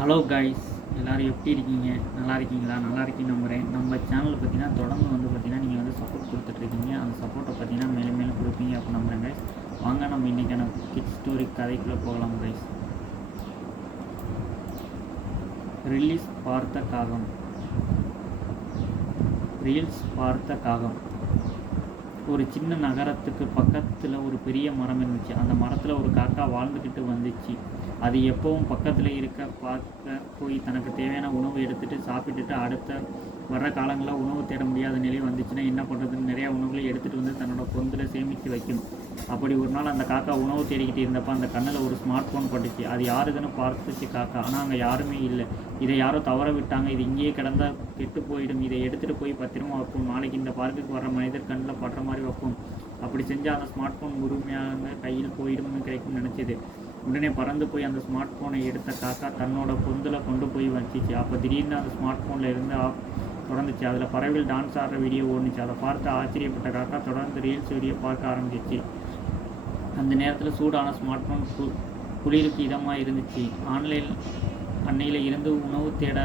Hello guys, எல்லோரும் எப்படி இருக்கீங்க? நல்லா இருக்கீங்களா? நல்லா இருக்கீங்கன்னு நம்புகிறேன். நம்ம சேனலில் பார்த்தீங்கன்னா தொடர்ந்து பார்த்தீங்கன்னா நீங்கள் சப்போர்ட் கொடுத்துட்ருக்கீங்க. அந்த சப்போர்ட்டை பார்த்தீங்கன்னா மேலும் மேலும் கொடுப்பீங்க அப்படின்னு நம்புகிறேன் கைஸ். வாங்க நம்ம இன்றைக்கான கிட்ஸ் ஸ்டோரி கதைக்குள்ளே போகலாம் கைஸ். ரீல்ஸ் பார்த்த காகம். ஒரு சின்ன நகரத்துக்கு பக்கத்தில் ஒரு பெரிய மரம் இருந்துச்சு. அந்த மரத்தில் ஒரு காக்கா வாழ்ந்துக்கிட்டு வந்துச்சு. அது எப்பவும் பக்கத்தில் பார்க்க போய் தனக்கு தேவையான உணவு எடுத்துகிட்டு சாப்பிட்டுட்டு அடுத்த வர்ற காலங்களில் உணவு தேட முடியாத நிலை வந்துச்சுன்னா என்ன பண்ணுறதுன்னு நிறையா உணவுகளை எடுத்துகிட்டு வந்து தன்னோட பொந்தில் சேமித்து வைக்கும். அப்படி ஒரு நாள் அந்த காக்கா உணவு தேடிக்கிட்டு இருந்தப்போ அந்த கண்ணில் ஒரு ஸ்மார்ட் ஃபோன் பட்டுச்சு. அது யாருதுன்னு பார்த்துச்சு காக்கா. ஆனால் அங்கே யாருமே இல்லை. இதை யாரோ தவற விட்டாங்க. இது இங்கேயே கிடந்தால் கெட்டு போயிடும். இதை எடுத்துகிட்டு போய் பத்திரமா வைப்போம். நாளைக்கு இந்த பார்க்குக்கு வர்ற மனிதர் கண்ணில் படுற மாதிரி வைப்போம். அப்படி செஞ்சால் அந்த ஸ்மார்ட் ஃபோன் முழுமையாக கையில் போயிடும்னு கிடைக்கும்னு நினச்சிது. உடனே பறந்து போய் அந்த ஸ்மார்ட் ஃபோனை எடுத்த காக்கா தன்னோட பொந்தில் கொண்டு போய் வச்சிச்சு. அப்போ திடீர்னு அந்த ஸ்மார்ட் ஃபோனில் இருந்து தொடர்ந்துச்சு. அதில் பறவைகள் டான்ஸ் ஆடுற வீடியோ ஓடுனுச்சு. அதை பார்த்து ஆச்சரியப்பட்ட காக்கா தொடர்ந்து ரீல்ஸ் வீடியோ பார்க்க ஆரம்பிச்சிச்சு. அந்த நேரத்தில் சூடான ஸ்மார்ட் ஃபோன் குளிருக்கு இதமாக இருந்துச்சு. அன்னையில் இருந்து உணவு தேட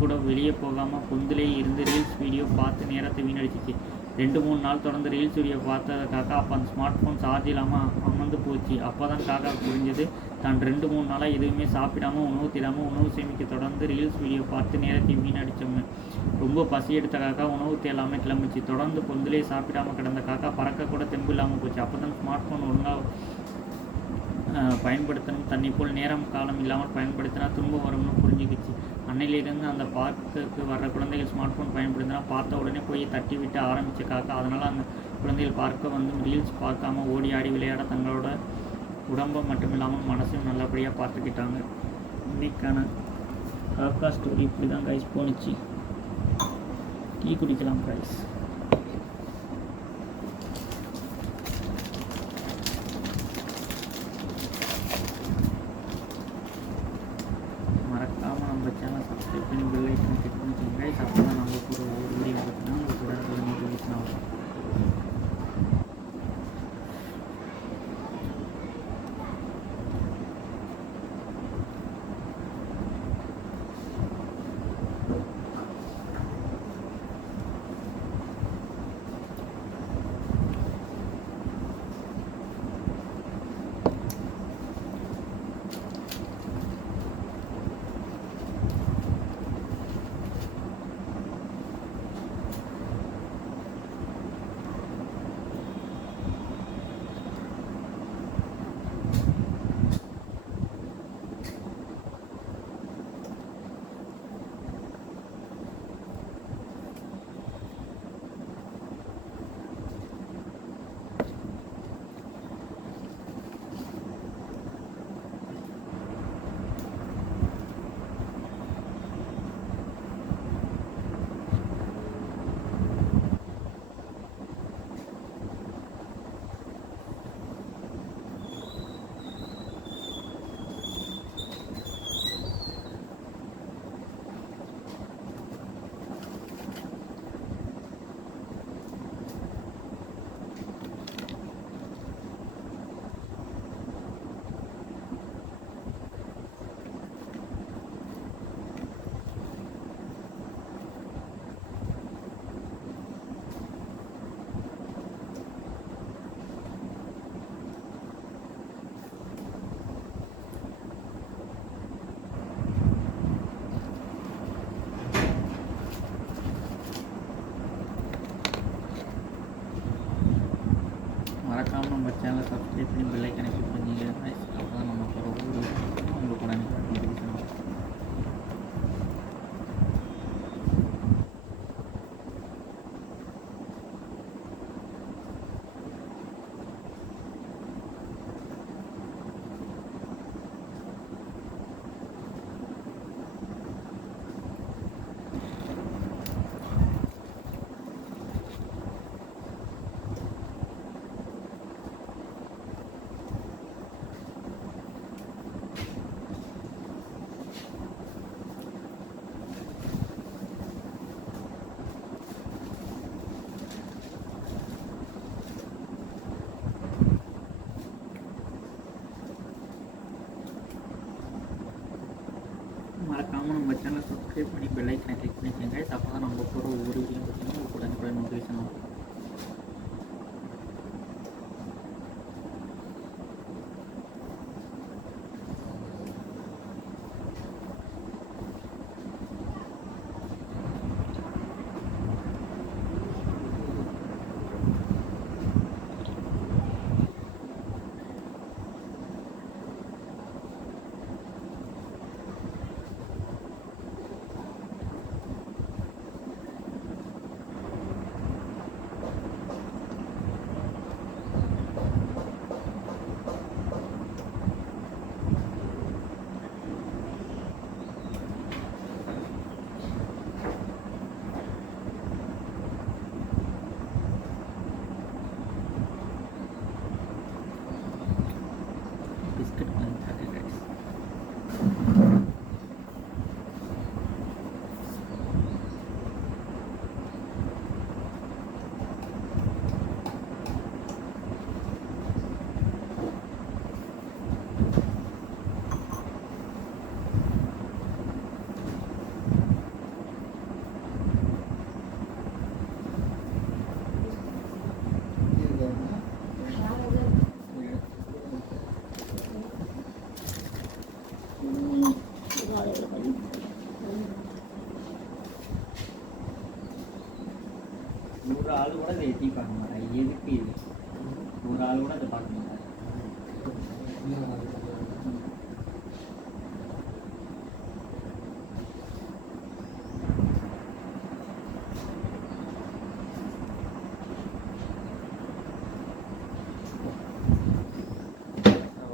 கூட வெளியே போகாமல் பொந்திலே இருந்து ரீல்ஸ் வீடியோ பார்த்து நேரத்தை வீணடிச்சிச்சு. 2-3 நாள் தொடர்ந்து ரீல்ஸ் வீடியோ பார்த்த காக்கா அப்போ அந்த ஸ்மார்ட் ஃபோன் சார்ஜ் இல்லாமல் அமர்ந்து போச்சு. அப்போ தான் காக்கா புரிஞ்சது, தான் 2-3 நாளாக எதுவுமே சாப்பிடாமல் உணவு தேடாமல் உணவு சேமிக்க தொடர்ந்து ரீல்ஸ் வீடியோ பார்த்து நேரத்தை வீணடித்தோம்னு. ரொம்ப பசி எடுத்த காக்கா உணவு தேடாமல் கிளம்பிச்சு. தொடர்ந்து பொந்திலே சாப்பிடாமல் கிடந்த காக்கா பறக்க கூட தெம்பு இல்லாமல் போச்சு. அப்போ தான் ஸ்மார்ட் ஃபோன் ஒழுங்காக பயன்படுத்தணும், தன்னை போல் நேரம் காலம் இல்லாமல் பயன்படுத்தினா துன்பம் வரும்னு புரிஞ்சுக்கிச்சு. அன்னையிலிருந்து அந்த பார்க்குக்கு வர்ற குழந்தைகள் ஸ்மார்ட் ஃபோன் பயன்படுத்தினா பார்த்த உடனே போய் தட்டி விட்டு ஆரம்பித்த காக்கா. அதனால் அந்த குழந்தைகள் பார்க்க வந்து ரீல்ஸ் பார்க்காம ஓடி ஆடி விளையாட தங்களோட உடம்பை மட்டும் இல்லாமல் மனசையும் நல்லபடியாக பார்த்துக்கிட்டாங்க. இன்னைக்கான காக்கா ஸ்டோரி இப்படி தான் கைஸ் போணுச்சு. டீ குடிக்கலாம் கைஸ். மறக்காமல் நம்ம சேனல் சப்ஸ்கிரைப் பண்ணி பெல் ஐக்கனை கிளிக் பண்ணிக்கோங்க கைஸ். அப்போ தான் நம்ம ஒரு வீடியோ பார்த்தீங்கன்னா உங்களுக்கு உடனே நோட்டிஃபிகேஷன் ஆகும். மறக்காமல் நம்ம சேனலை சப்ஸ்கிரைப் பண்ணி பெல் ஐக்கனை கிளிக் பண்ணிங்க. அப்போ தான் நம்ம போகிற வீடியோ உங்களுக்கு உடனே நோட்டிஃபிகேஷன் ஆகும். மறக்காமல் நம்ம சேனலை சப்ஸ்கிரைப் பண்ணி பெல் ஐக்கனை கிளிக் பண்ணிக்கோங்க. அப்போ தான் நம்ம போகிற ஒவ்வொரு வீடியோ பார்த்தீங்கன்னா உடனுக்குடன் நோட்டிஃபிகேஷன் ஆகும். பிஸ்கட் வாங்கிட்டாங்க guys. ஒரு ஆள் கூட இதை எட்டி பார்க்க மாட்டாங்க. எதுக்கு இது? ஒரு ஆள் கூட இதை பார்க்க மாட்டாங்க.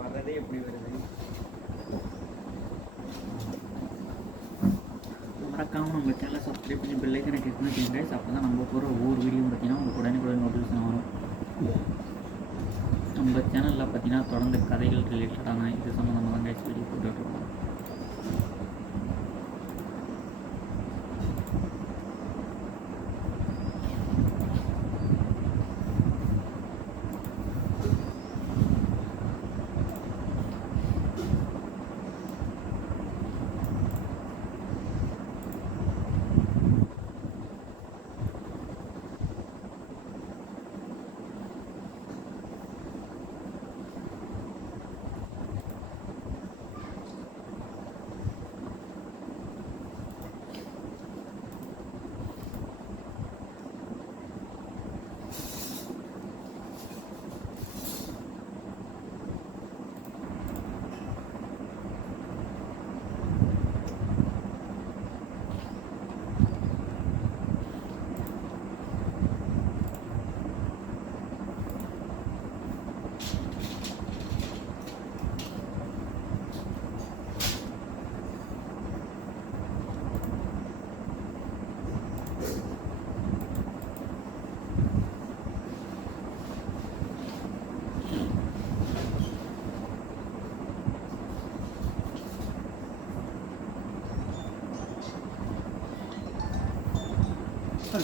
வர்றதே எப்படி வருது? மறக்காமல் நம்ம சேனலை சப்ஸ்கிரைப் பண்ணி பெல் ஐக்கனை கிளிக் பண்ணிக்கோங்க. அப்போ தான் நம்ம போகிற ஒவ்வொரு வீடியோ பார்த்தீங்கன்னா உங்களுக்கு உடனுக்குடன் நோட்டிஃபிகேஷன் வரும். நம்ம சேனலில் பார்த்தீங்கன்னா தொடர்ந்து கதைகள் ரிலேட்டடான இது சம்மந்தமாக தான் கைஸ் வீடியோ போட்டுட்ருக்கோம்.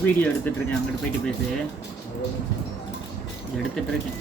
வீடியோ எடுத்துகிட்ருக்கேன். அங்கிட்டு போயிட்டு பேசு. எடுத்துகிட்ருக்கேன்.